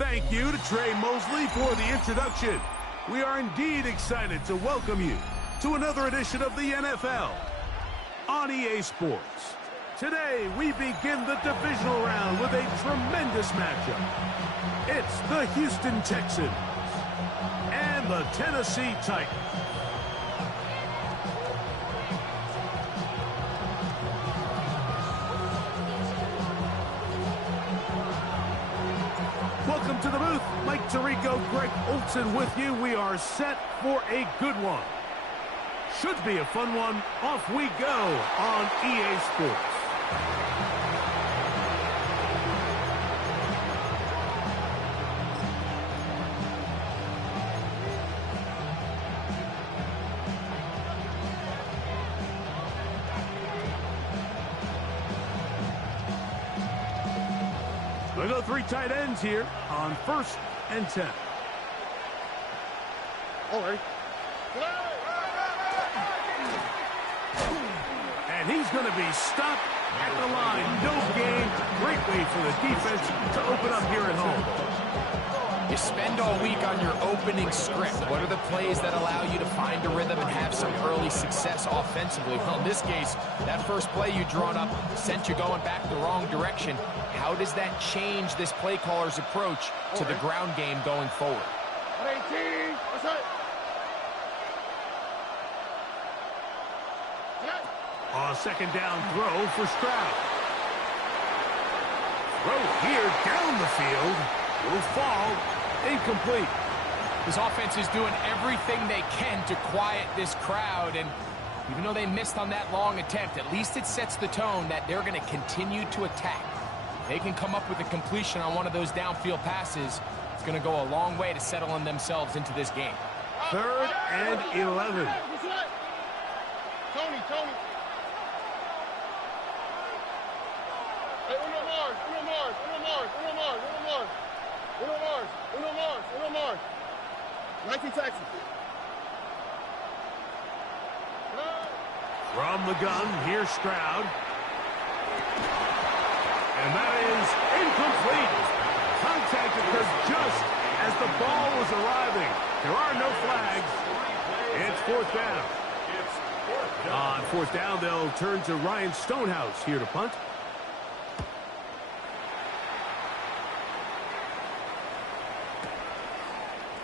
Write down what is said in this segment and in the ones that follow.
Thank you to Trey Mosley for the introduction. We are indeed excited to welcome you to another edition of the NFL on EA Sports. Today, we begin the divisional round with a tremendous matchup. It's the Houston Texans and the Tennessee Titans. Welcome to the booth. Mike Tirico, Greg Olsen with you. We are set for a good one. Should be a fun one. Off we go on EA Sports. We go three tight ends here on 1st and 10. All right. And he's going to be stopped at the line. No gain. Great way for the defense to open up here at home. You spend all week on your opening script. What are the plays that allow you to find a rhythm and have some early success offensively? Well, in this case, that first play you drawn up sent you going back the wrong direction. How does that change this play caller's approach to the ground game going forward? 18. What's that? On second down throw for Stroud. Throw here down the field. Will fall. Incomplete. This offense is doing everything they can to quiet this crowd, and even though they missed on that long attempt, at least it sets the tone that they're going to continue to attack. If they can come up with a completion on one of those downfield passes, it's going to go a long way to settling themselves into this game. 3rd and 11. Tony. Hey, Uno Mars. 19 Texas. From the gun, here's Stroud. And that is incomplete. Contact occurred just as the ball was arriving. There are no flags. It's 4th down. On 4th down, they'll turn to Ryan Stonehouse here to punt.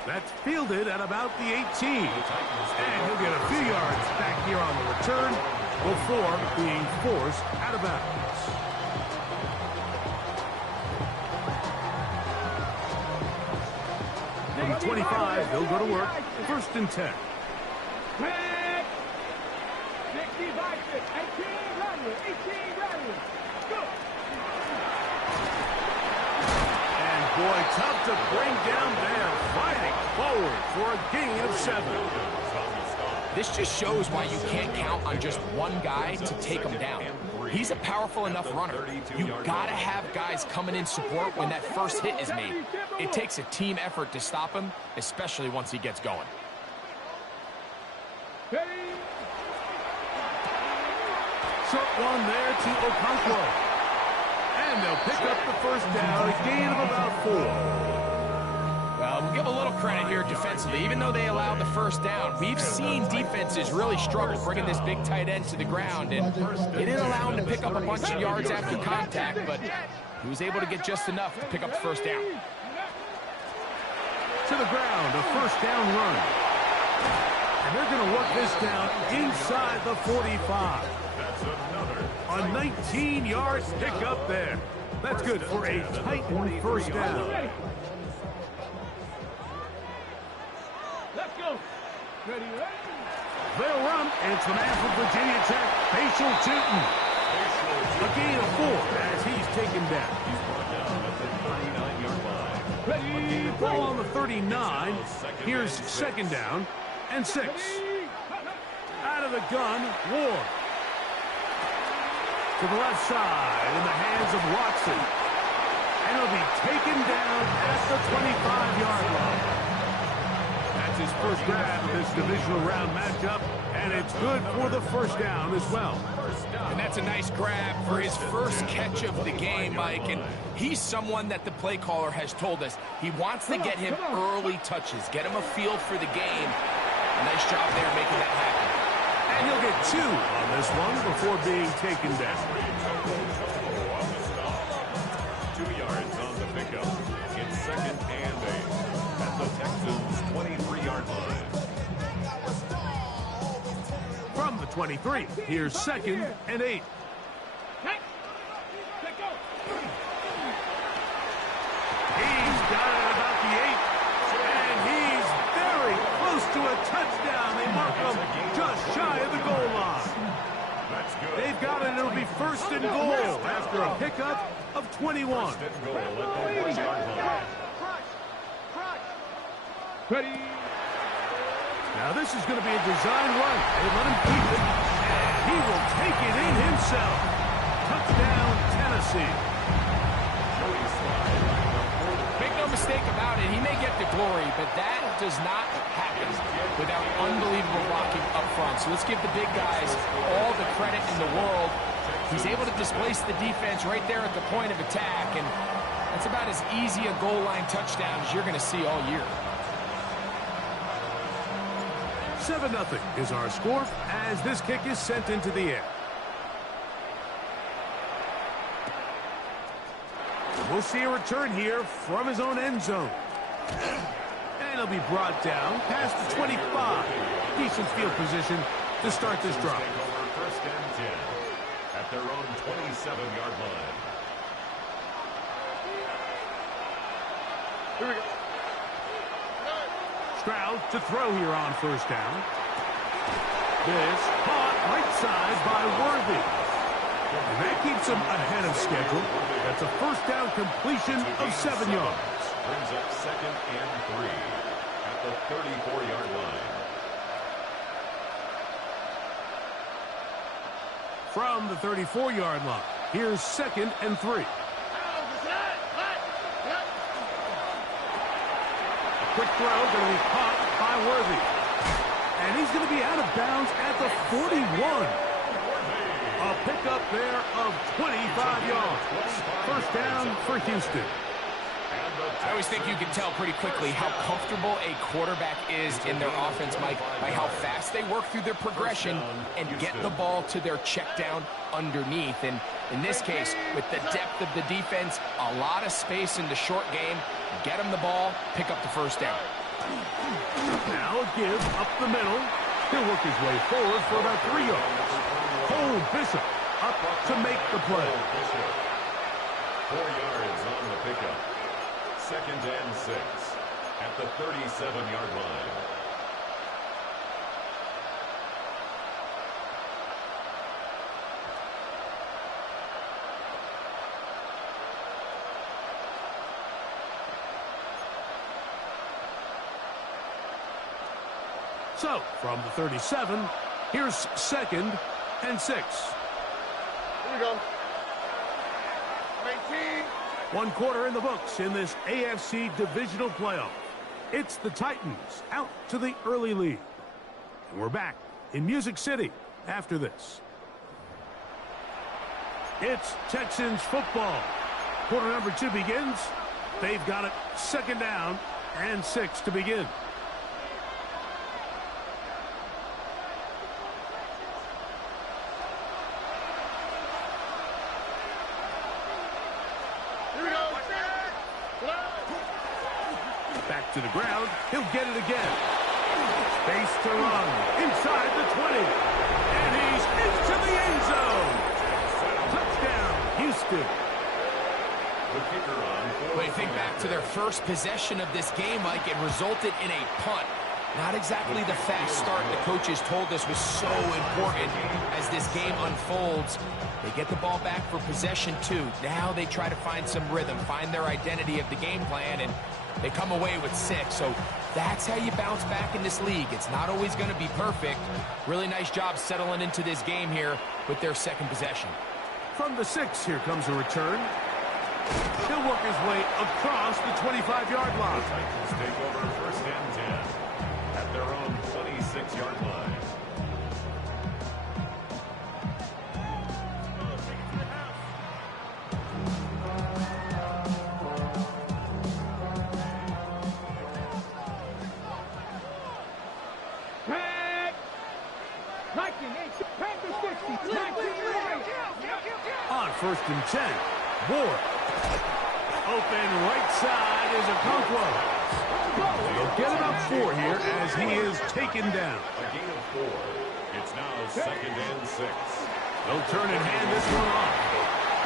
That's fielded at about the 18. And he'll get a few yards back here on the return before being forced out of bounds. From the 25, they'll go to work. 1st and 10. And boy, tough to bring down there. Fighting forward for a gain of 7. This just shows why you can't count on just one guy to take him down. He's a powerful enough runner. You gotta have guys coming in support when that first hit is made. It takes a team effort to stop him, especially once he gets going. Short one there to Okonkwo. And they'll pick up the 1st down, a gain of about 4. Well, we'll give a little credit here defensively. Even though they allowed the 1st down, we've seen defenses really struggle bringing this big tight end to the ground, and they didn't allow him to pick up a bunch of yards after contact, but he was able to get just enough to pick up the 1st down. To the ground, a 1st down run. And they're going to work this down inside the 45. A 19-yard pickup there. That's good for a tight 1st down. Let's go. They'll run, and it's the man from Virginia Tech, Facial Tootin. A gain of 4 as he's taken down. Ball on the 39. Here's 2nd down and 6. Out of the gun, Ward. To the left side in the hands of Watson. And he'll be taken down at the 25-yard line. That's his first grab of this divisional round matchup, and it's good for the first down as well. And that's a nice grab for his first catch of the game, Mike. And he's someone that the play caller has told us he wants to get him early touches, get him a feel for the game. A nice job there making that happen. And he'll get 2 on this one before being taken down. 2 yards on the pickup. It's 2nd and 8 at the Texans' 23-yard line. From the 23, here's 2nd and 8. He's got it about the 8, and he's very close to a touchdown. They mark him just shy of the goal line. They've got it. It'll be 1st and goal after a pickup of 21. 1st and goal at the 1-yard line. Ready. Now this is going to be a design run. They let him keep it, and he will take it in himself. Touchdown, Tennessee. Make no mistake about it, he may get the glory, but that does not happen without unbelievable blocking up front. So let's give the big guys all the credit in the world. He's able to displace the defense right there at the point of attack, and that's about as easy a goal line touchdown as you're going to see all year. 7-0 is our score as this kick is sent into the air. We'll see a return here from his own end zone. And he'll be brought down past the 25. Decent field position to start this drive. 1st and 10 at their own 27-yard line. Here we go. Stroud to throw here on 1st down. This caught right side by Worthy. And that keeps him ahead of schedule. That's a 1st down completion of 7 yards. Brings up 2nd and 3 at the 34-yard line. From the 34-yard line, here's 2nd and 3. Quick throw, going to be caught by Worthy. And he's going to be out of bounds at the 41. A pickup there of 25 yards. 1st down for Houston. I always think you can tell pretty quickly how comfortable a quarterback is in their offense, Mike, by how fast they work through their progression and get the ball to their check down underneath. And in this case, with the depth of the defense, a lot of space in the short game, get him the ball, pick up the 1st down. Now a give up the middle. He'll work his way forward for about 3 yards. Cole Bishop up to make the play. 4 yards on the pickup. 2nd and 6 at the 37-yard line. So, from the 37, here's 2nd and 6. Here we go. 19. 1 quarter in the books in this AFC divisional playoff. It's the Titans out to the early lead. And we're back in Music City after this. It's Texans football. Quarter number 2 begins. They've got it 2nd down and 6 to begin. Back to the ground. He'll get it again. Space to run. Inside the 20. And he's into the end zone. Touchdown, Houston. The kicker on. When you think back to their first possession of this game, Mike, it resulted in a punt. Not exactly the fast start the coaches told us was so important as this game unfolds. They get the ball back for possession 2. Now they try to find some rhythm, find their identity of the game plan, and they come away with 6. So that's how you bounce back in this league. It's not always going to be perfect. Really nice job settling into this game here with their 2nd possession. From the 6, here comes a return. He'll work his way across the 25-yard line. Titans take over 1st and 10 at their own 26-yard line. On 1st and 10, Ward. Open right side is Okonkwo. They'll get about 4 here as he is taken down. A gain of 4. It's now 2nd and 6. They'll turn and hand this one off.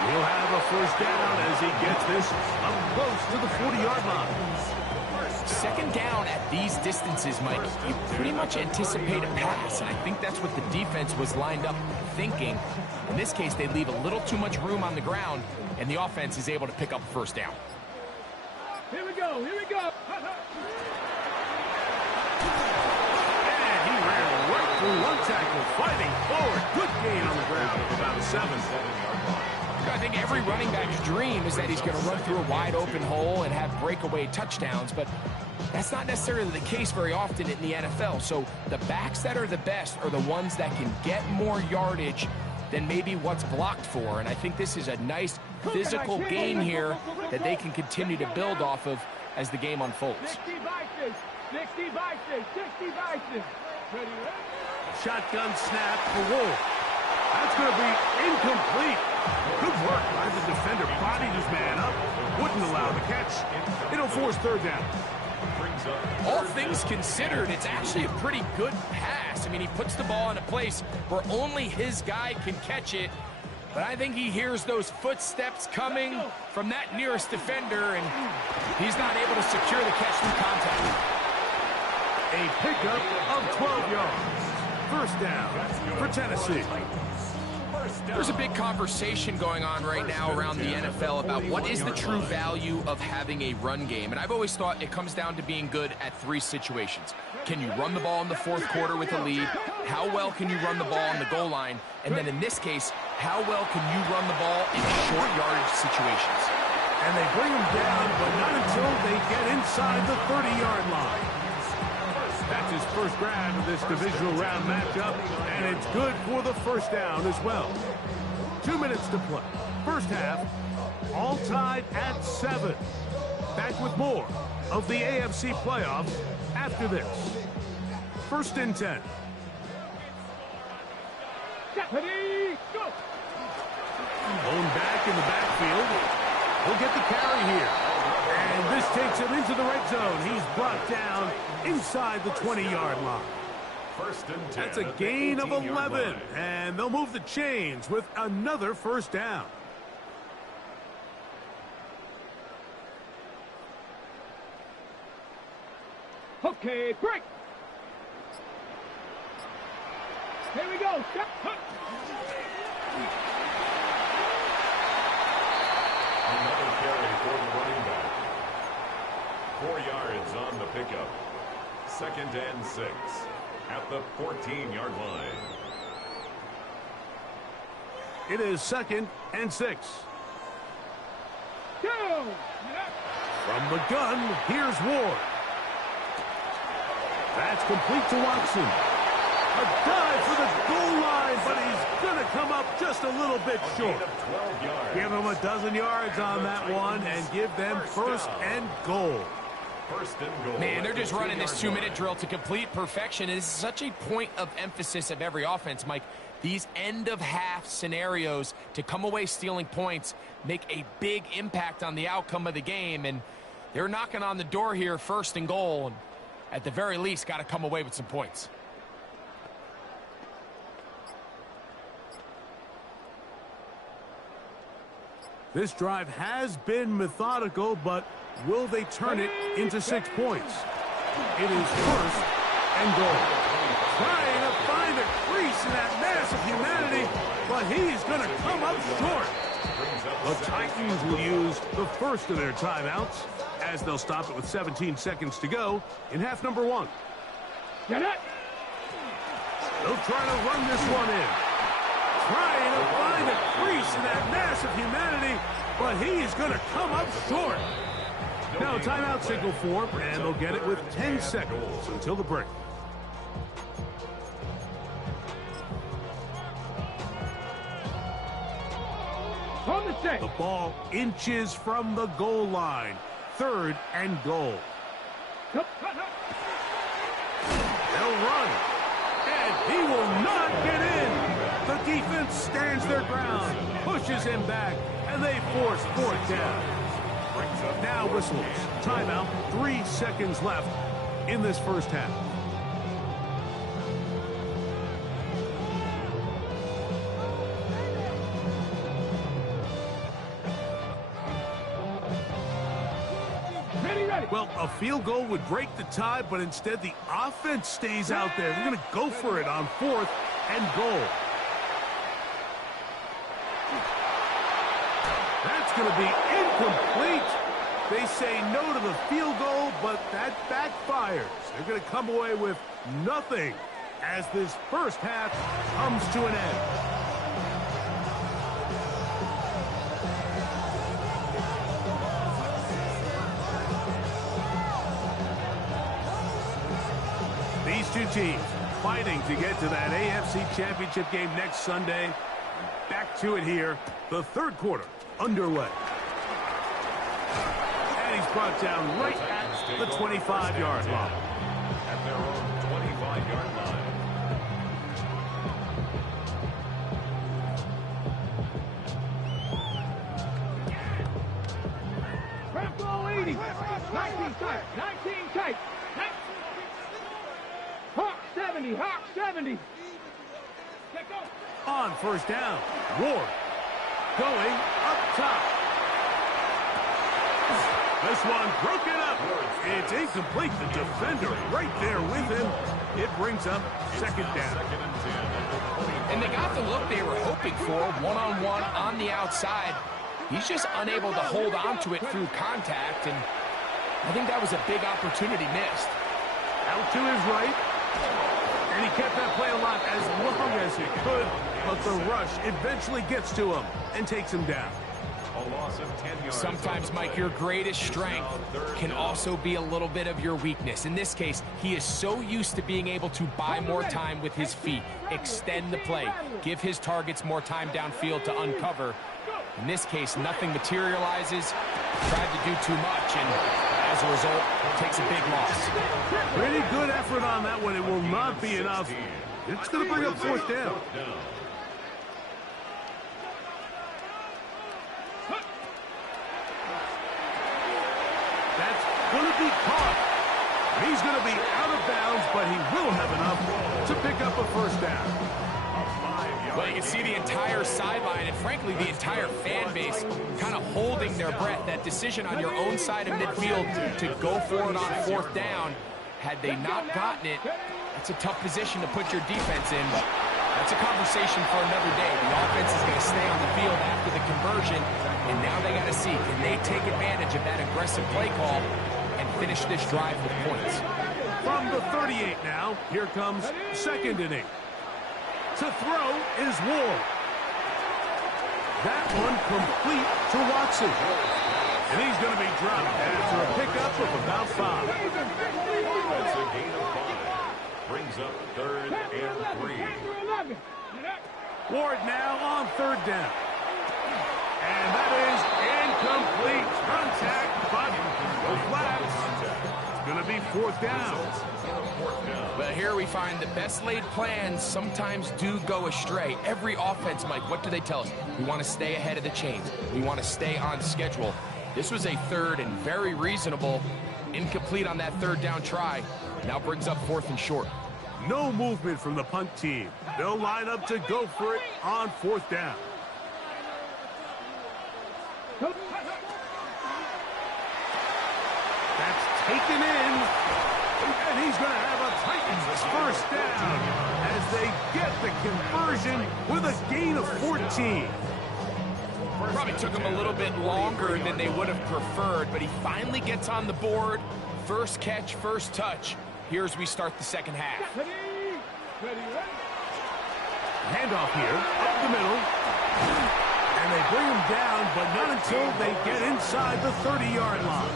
He'll have a first down as he gets this up close to the 40-yard line. 2nd down at these distances, Mike, you pretty much anticipate a pass, and I think that's what the defense was lined up thinking. In this case, they leave a little too much room on the ground, and the offense is able to pick up a first down. Here we go, here we go. And he ran right through one tackle, fighting forward. Good gain on the ground of about a 7-7-yard line. I think every running back's dream is that he's going to run through a wide open hole and have breakaway touchdowns, but that's not necessarily the case very often in the NFL. So the backs that are the best are the ones that can get more yardage than maybe what's blocked for. And I think this is a nice physical gain here that they can continue to build off of as the game unfolds. 60 vices, 60 vices, 60 vices. Ready? Shotgun snap for Wolf. That's going to be incomplete. Good work by the defender. Bodied his man up. Wouldn't allow the catch. It'll force 3rd down. All things considered, it's actually a pretty good pass. I mean, he puts the ball in a place where only his guy can catch it. But I think he hears those footsteps coming from that nearest defender, and he's not able to secure the catch through contact. A pickup of 12 yards. First down for Tennessee. There's a big conversation going on right now around the NFL about what is the true value of having a run game. And I've always thought it comes down to being good at 3 situations. Can you run the ball in the 4th quarter with a lead? How well can you run the ball on the goal line? And then in this case, how well can you run the ball in short yardage situations? And they bring him down, but not until they get inside the 30-yard line. That's his first grab of this divisional round matchup, and it's good for the first down as well. 2 minutes to play. First half, all tied at 7. Back with more of the AFC playoffs after this. 1st and 10. Ready, go. Owned back in the backfield. He'll get the carry here. And this takes him into the red zone. He's brought down inside the 20-yard line. 1st and 10. That's a gain of 11. And they'll move the chains with another first down. Okay, break. Here we go. Another carry for the running back. 4 yards on the pickup. 2nd and 6 at the 14-yard line. It is 2nd and 6. Go. From the gun, here's Ward. That's complete to Watson. A dive for the goal line, but he's going to come up just a little bit short. Give him a dozen yards on that one and give them 1st and goal. 1st and goal. Man, they're just running this 2-minute drill to complete perfection. It is such a point of emphasis of every offense, Mike. These end-of-half scenarios to come away stealing points make a big impact on the outcome of the game, and they're knocking on the door here, 1st and goal, and at the very least, got to come away with some points. This drive has been methodical, but will they turn it into 6 points? It is 1st and goal. Trying to find a crease in that mass of humanity, but he's going to come up short. The Titans will use the first of their timeouts as they'll stop it with 17 seconds to go in half number 1. Get it. They'll try to run this one in. Trying to find a crease in that mass of humanity, but he's going to come up short. Now timeout signal form, and they'll get it with 10 seconds until the break. On the set. The ball inches from the goal line. 3rd and goal. They'll run. And he will not get in. The defense stands their ground, pushes him back, and they force 4th down. Now whistles. Timeout. 3 seconds left in this first half. Well, a field goal would break the tie, but instead the offense stays out there. They're going to go for it on 4th and goal. That's going to be incomplete. They say no to the field goal, but that backfires. They're going to come away with nothing as this first half comes to an end. These two teams fighting to get to that AFC Championship game next Sunday. Back to it here. The 3rd quarter underway. And he's brought down right at the 25-yard line. At their own 25-yard line. Ref ball 80. 19 tight. 19 tight. Hawk 70. Hawk 70. On 1st down, Ward going up top. This one broken up. It's incomplete. The defender right there with him. It brings up 2nd down. And they got the look they were hoping for, one-on-one on the outside. He's just unable to hold on to it through contact, and I think that was a big opportunity missed. Out to his right. And he kept that play alive as long as he could, but the rush eventually gets to him and takes him down. A loss of 10 yards. Sometimes, Mike, your greatest strength can also be a little bit of your weakness. In this case, he is so used to being able to buy more time with his feet, extend the play, give his targets more time downfield to uncover. In this case, nothing materializes, tried to do too much, and as a result, takes a big loss. Pretty good effort on that one. It will not be enough. It's going to bring up 4th down. That's going to be caught. He's going to be out of bounds, but he will have enough to pick up a 1st down. Well, you can see the entire sideline and, frankly, the entire fan base kind of holding their breath. That decision on your own side of midfield to go for it on 4th down, had they not gotten it, it's a tough position to put your defense in, but that's a conversation for another day. The offense is going to stay on the field after the conversion, and now they got to see, can they take advantage of that aggressive play call and finish this drive with points? From the 38 now, here comes 2nd and 8. To throw is Ward. That one complete to Watson. And he's going to be dropped after a pickup of about 5. That's a gain of 5. Brings up 3rd and 3. Ward now on 3rd down. And that is incomplete. Contact, but no flags. It's going to be 4th down. But here we find the best laid plans sometimes do go astray. Every offense, Mike, what do they tell us? We want to stay ahead of the chains. We want to stay on schedule. This was a 3rd and very reasonable. Incomplete on that 3rd down try. Now brings up 4th and short. No movement from the punt team. They'll line up to go for it on 4th down. That's taken in. And he's going to have a Titans 1st down as they get the conversion with a gain of 14. Probably took him a little bit longer than they would have preferred, but he finally gets on the board. First catch, first touch. Here as we start the 2nd half. Handoff here, up the middle. And they bring him down, but not until they get inside the 30-yard line.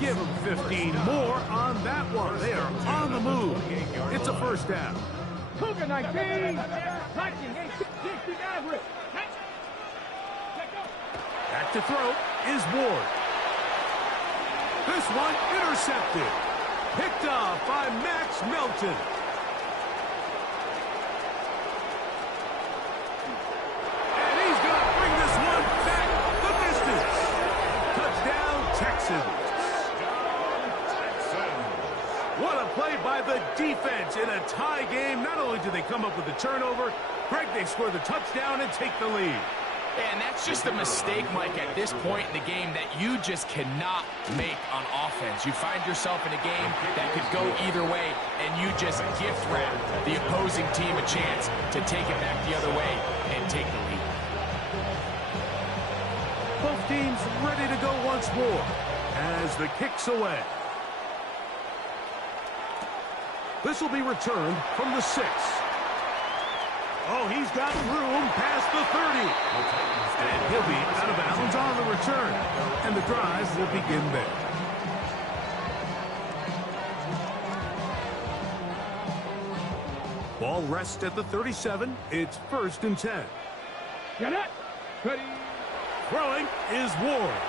Give them 15 more on that one. They are on the move. It's a first down. Cougar 19. Touching 60 Maverick. Back to throw is Ward. This one intercepted. Picked off by Max Melton. And he's going to bring this one back the distance. Touchdown, Texans. What a play by the defense in a tie game. Not only do they come up with the turnover, Greg, they score the touchdown and take the lead. And that's just a mistake, Mike, at this point in the game that you just cannot make on offense. You find yourself in a game that could go either way, and you just gift wrap the opposing team a chance to take it back the other way and take the lead. Both teams ready to go once more as the kick's away. This will be returned from the 6. Oh, he's got room past the 30. And he'll be out of bounds on the return. And the drive will begin there. Ball rests at the 37. It's 1st and 10. Get it. Ready. Throwing is Ward.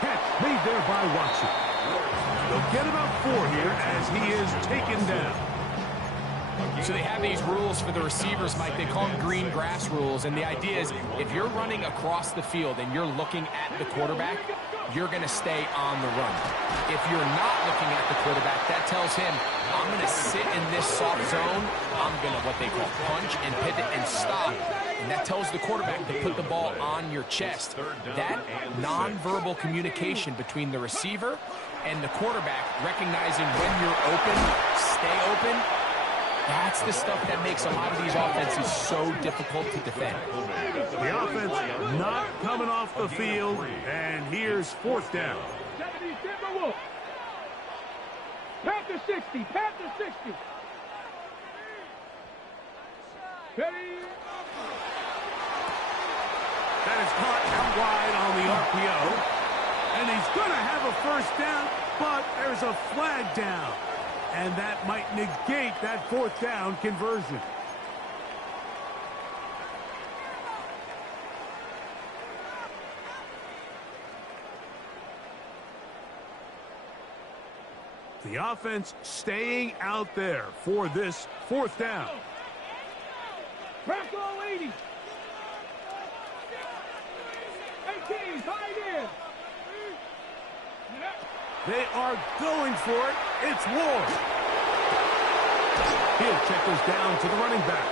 Catch made there by Watson. They'll get about 4 here as he is taken down. So they have these rules for the receivers, Mike. They call them green grass rules. And the idea is if you're running across the field and you're looking at the quarterback, you're going to stay on the run. If you're not looking at the quarterback, that tells him, I'm going to sit in this soft zone. I'm going to what they call punch and pivot and stop. And that tells the quarterback to put the ball on your chest. That nonverbal communication between the receiver and the quarterback, recognizing when you're open, stay open, that's the stuff that makes a lot of these offenses so difficult to defend. The offense not coming off the field, and here's 4th down. 70 Timberwolves. Panther 60. Panther 60. Ready. That is caught out wide on the RPO. And he's going to have a first down, but there's a flag down. And that might negate that 4th down conversion. The offense staying out there for this 4th down. Press all 80. 18, tight end. They are going for it. It's Ward. He'll check this down to the running back.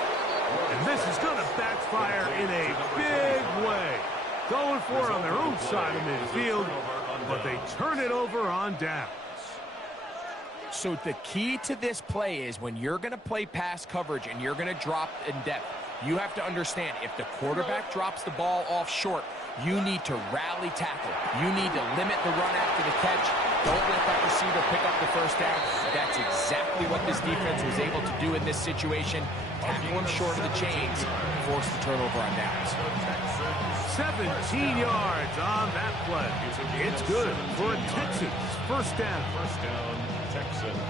And this is going to backfire in a big way. Going for it on their own side of midfield, but they turn it over on downs. So the key to this play is when you're going to play pass coverage and you're going to drop in depth, you have to understand if the quarterback drops the ball off short, you need to rally tackle. You need to limit the run after the catch. Don't let that receiver pick up the first down. That's exactly what this defense was able to do in this situation. Tackle him short of the chains, force the turnover on downs. 17 yards on that play. It's good for a Texans first down. First down, Texans.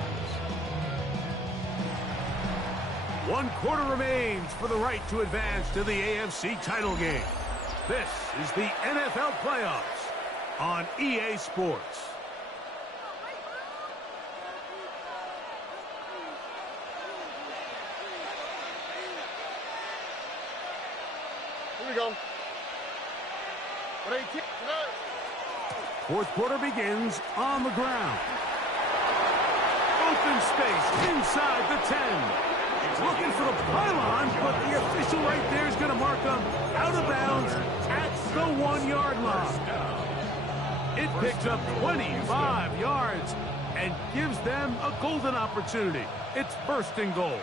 1 quarter remains for the right to advance to the AFC title game. This is the NFL playoffs on EA Sports. Here we go. 4th quarter begins on the ground. Open space inside the 10. Looking for the pylon, but the official right there is going to mark him out of bounds at the 1-yard line. It picks up 25 yards and gives them a golden opportunity. It's 1st and goal.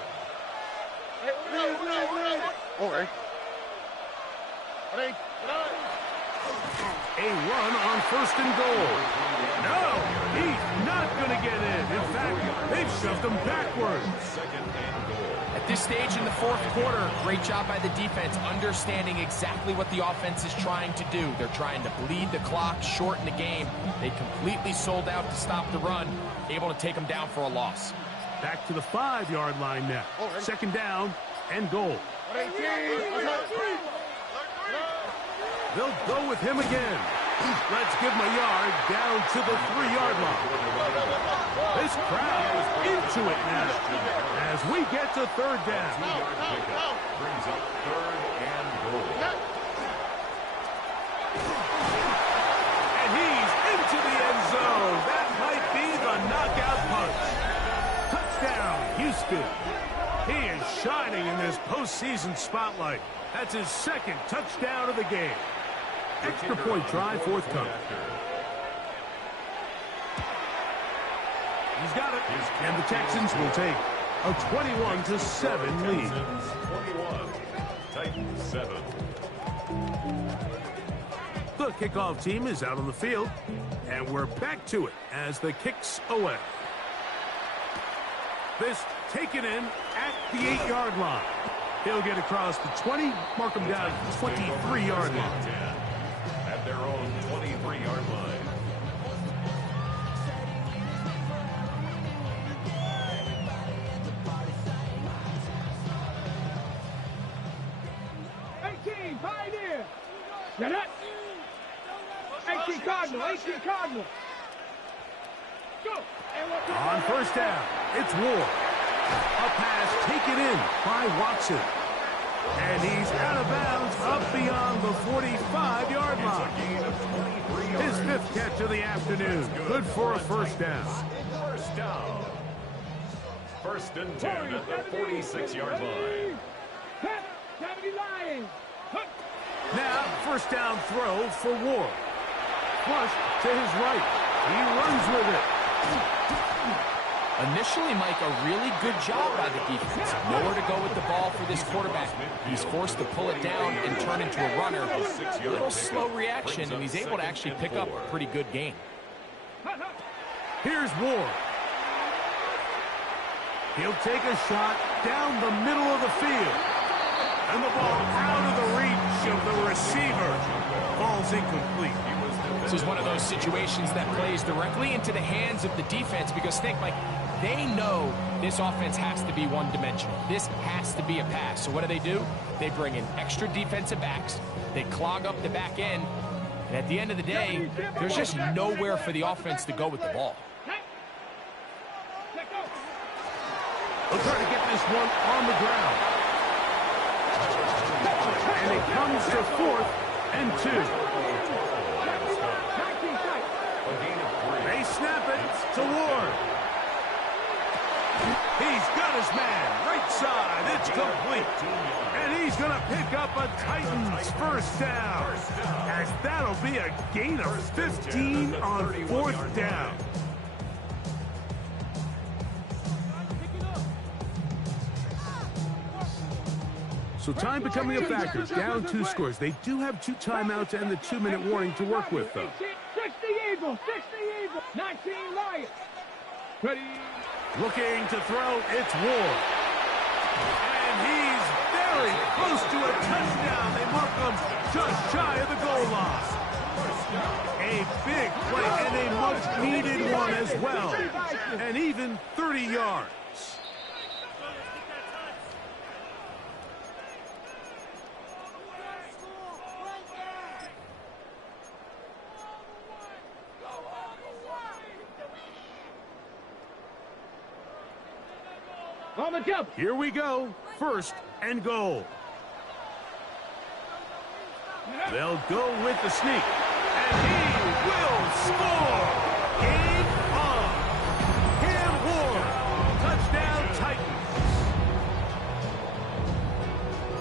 Okay. A run on 1st and goal. No, he's not going going to get in. In fact, they've shoved him backwards. Second and goal. At this stage in the fourth quarter, great job by the defense understanding exactly what the offense is trying to do. They're trying to bleed the clock, shorten the game. They completely sold out to stop the run, able to take them down for a loss. Back to the 5-yard line now. Second down and goal. They'll go with him again. Let's give him a yard down to the 3-yard line. This crowd is into it now as we get to third down. 2-yard pickup brings up third and goal. And he's into the end zone. That might be the knockout punch. Touchdown, Houston. He is shining in this postseason spotlight. That's his second touchdown of the game. Extra point try forthcoming. He's got it. And the Texans will take a 21-7 lead. 21, Titans 7. The kickoff team is out on the field, and we're back to it as the kick's away. This taken in at the 8-yard line. He'll get across the 20, mark him down at the 23-yard line. At their own 23-yard line. Pioneer. Get it. 18 Cardinal. 18 Cardinal. Go. On first down, it's Ward. A pass taken in by Watson. And he's out of bounds up beyond the 45-yard line. His 5th catch of the afternoon. Good for a first down. First down. First and 10 at the 46-yard line. Now, first down throw for Ward. Flush to his right. He runs with it. Initially, Mike, a really good job by the defense. Nowhere to go with the ball for this quarterback. He's forced to pull it down and turn into a runner. A little slow reaction, and he's able to actually pick up a pretty good gain. Here's Ward. He'll take a shot down the middle of the field. And the ball out of the reach of the receiver. Ball's incomplete. This is one of those situations that plays directly into the hands of the defense because, think, Mike, they know this offense has to be one-dimensional. This has to be a pass. So what do? They bring in extra defensive backs. They clog up the back end. And at the end of the day, there's just nowhere for the offense to go with the ball. They'll try to get this one on the ground. And it comes to 4th and 2. They snap it to Ward. He's got his man right side. It's complete. And he's going to pick up a Titans first down. As that'll be a gain of 15 on 4th down. So time becoming a factor. Down 2 scores. They do have 2 timeouts and the 2-minute warning to work with, though. 60 Eagles. 60 Eagles. 19 Lions. Ready. Looking to throw. It's Ward. And he's very close to a touchdown. They mark him just shy of the goal line. A big play and a much-needed one as well. And even 30 yards. On the jump. Here we go. First and goal. They'll go with the sneak. And he will score. Game on. Cam Ward. Touchdown Titans.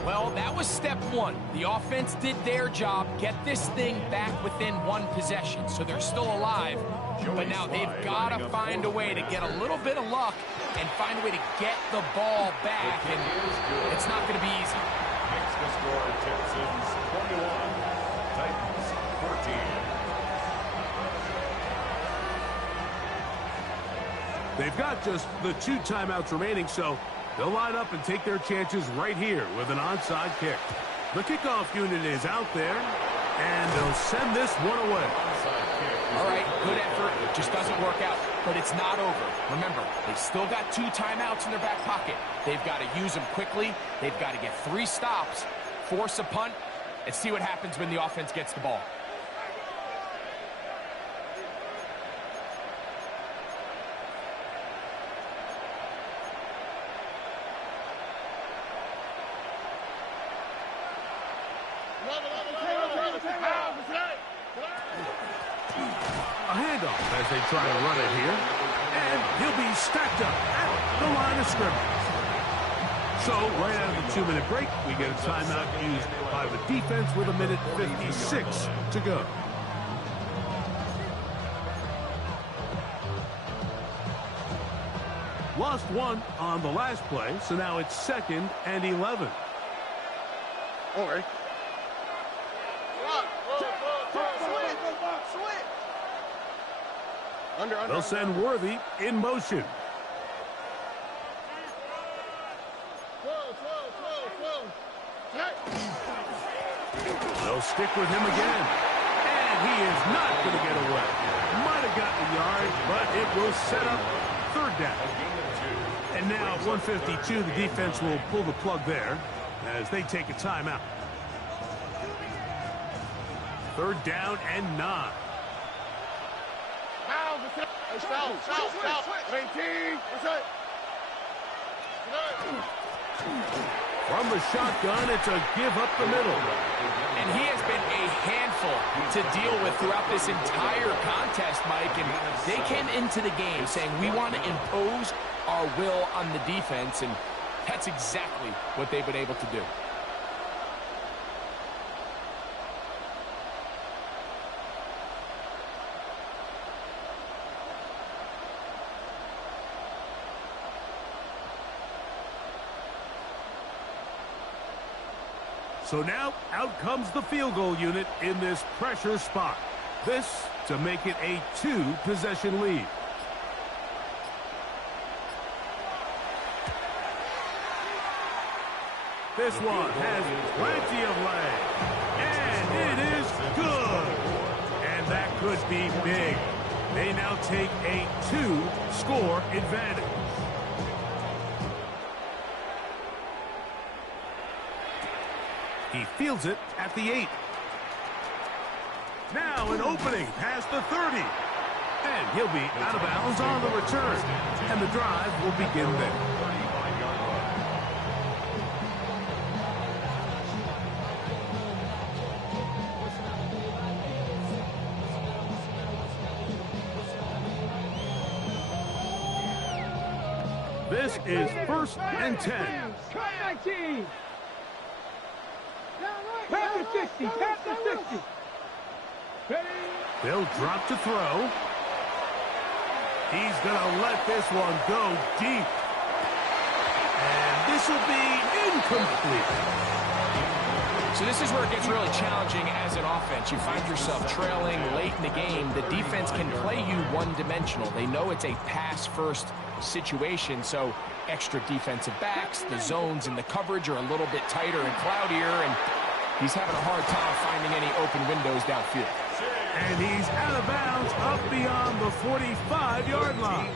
Well, that was step 1. The offense did their job, get this thing back within 1 possession. So they're still alive. But now they've got to find a way to get a little bit of luck and find a way to get the ball back. And it's not going to be easy. Next to score, Texans 21, Titans 14. They've got just the 2 timeouts remaining, so they'll line up and take their chances right here with an onside kick. The kickoff unit is out there, and they'll send this one away. All right, good effort. It just doesn't work out, but it's not over. Remember, they've still got 2 timeouts in their back pocket. They've got to use them quickly. They've got to get 3 stops, force a punt, and see what happens when the offense gets the ball. A handoff as they try to run it here. And he'll be stacked up at the line of scrimmage. So, right out of the 2-minute break, we get a timeout used by the defense with 1:56 to go. Lost 1 on the last play, so now it's 2nd and 11. Okay. They'll send Worthy in motion. They'll stick with him again. And he is not going to get away. Might have gotten a yard, but it will set up 3rd down. And now at 1:52, the defense will pull the plug there as they take a timeout. 3rd down and 9. From the shotgun, it's a give up the middle. And he has been a handful to deal with throughout this entire contest, Mike. And they came into the game saying, we want to impose our will on the defense. And that's exactly what they've been able to do. So now, out comes the field goal unit in this pressure spot. This to make it a 2-possession lead. This one has plenty of leg. And it is good. And that could be big. They now take a 2-score advantage. He fields it at the 8. Now an opening past the 30. And he'll be out of bounds on the return. And the drive will begin there. This is 1st and 10. Try 19. Past the 60. Past the 60. Ready? They'll drop to throw. He's going to let this one go deep. And this will be incomplete. So this is where it gets really challenging as an offense. You find yourself trailing late in the game. The defense can play you one-dimensional. They know it's a pass-first situation, so extra defensive backs, the zones and the coverage are a little bit tighter and cloudier, and he's having a hard time finding any open windows downfield. And he's out of bounds up beyond the 45-yard line.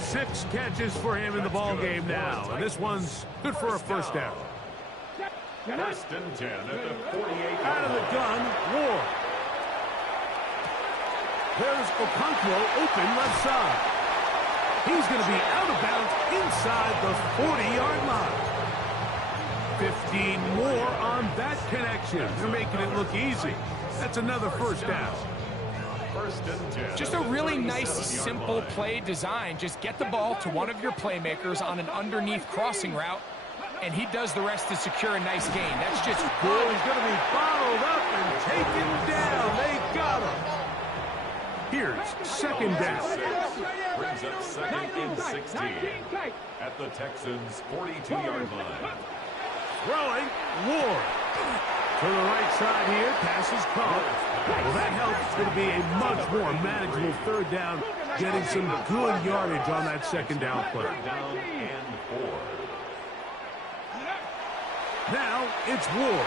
6 catches for him in the ball game now, and this one's good for a first down. 1st and 10 at the 48. Out of the gun, Ward. There's Okonkwo open left side. He's going to be out of bounds inside the 40-yard line. 15 more on that connection. They're making it look easy. That's another first down. 1st and 10. Just a really nice, simple play design. Just get the ball to one of your playmakers on an underneath crossing route, and he does the rest to secure a nice gain. That's just good. Oh, he's going to be bottled up and taken down. They got him. Here's 2nd down. Brings up 2nd and 16 at the Texans' 42-yard line. Throwing, Ward. To the right side here, pass is caught. Well, that helps. It's going to be a much more manageable 3rd down getting some good yardage on that second down play. Down and 4. Now it's Ward.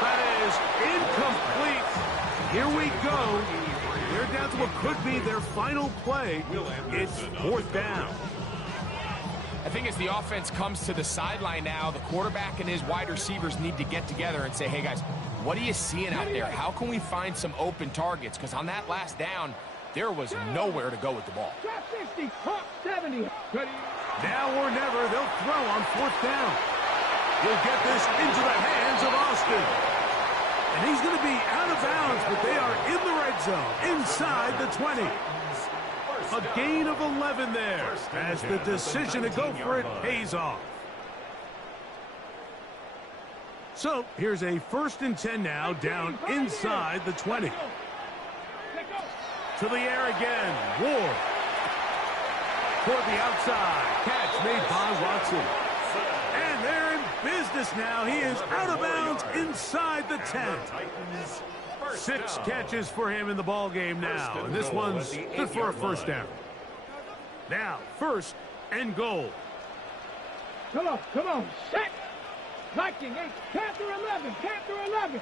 That is incomplete. Here we go. They're down to what could be their final play. It's 4th down. I think as the offense comes to the sideline now, the quarterback and his wide receivers need to get together and say, hey, guys, what are you seeing out there? How can we find some open targets? Because on that last down, there was nowhere to go with the ball. 60, 70. Now or never, they'll throw on 4th down. He'll get this into the hands of Austin. And he's going to be out of bounds, but they are in the red zone, inside the 20. A gain of 11 there, as the decision to go for it pays off. So here's a 1st and 10 now, down inside the 20. To the air again, Ward. Toward the outside, catch made by Watson. And they're in business now. He is out of bounds inside the 10. 6 catches for him in the ball game now, and this one's good for a 1st down. Now, 1st and goal. Come on, set. Viking 8, Panther 11, Panther 11.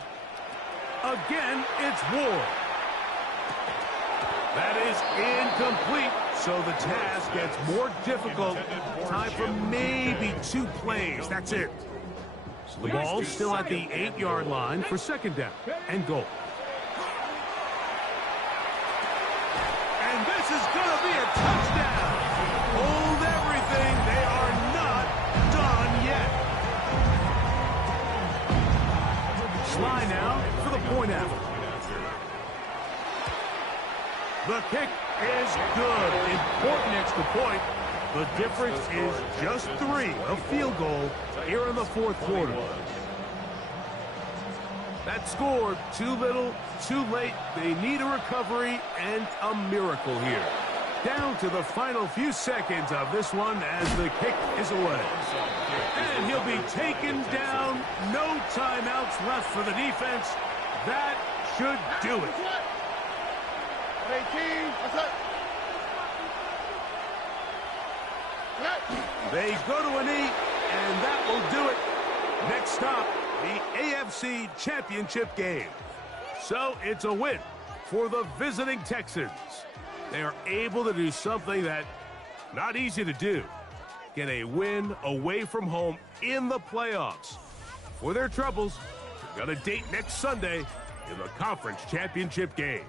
Again, it's Ward. That is incomplete, so the task gets more difficult. Time for maybe 2 plays. That's it. The ball's still at the 8-yard line for 2nd down and goal. And this is going to be a touchdown. Hold everything. They are not done yet. Sly now for the point after. The kick is good. Important extra point. The difference is just 3, a field goal here in the 4th quarter. That scored too little, too late. They need a recovery and a miracle here. Down to the final few seconds of this one as the kick is away. And he'll be taken down. No timeouts left for the defense. That should do it. 18, They go to a knee, and that will do it. Next stop, the AFC Championship game. So it's a win for the visiting Texans. They are able to do something that not easy to do. Get a win away from home in the playoffs. For their troubles, they're going to date next Sunday in the Conference Championship game.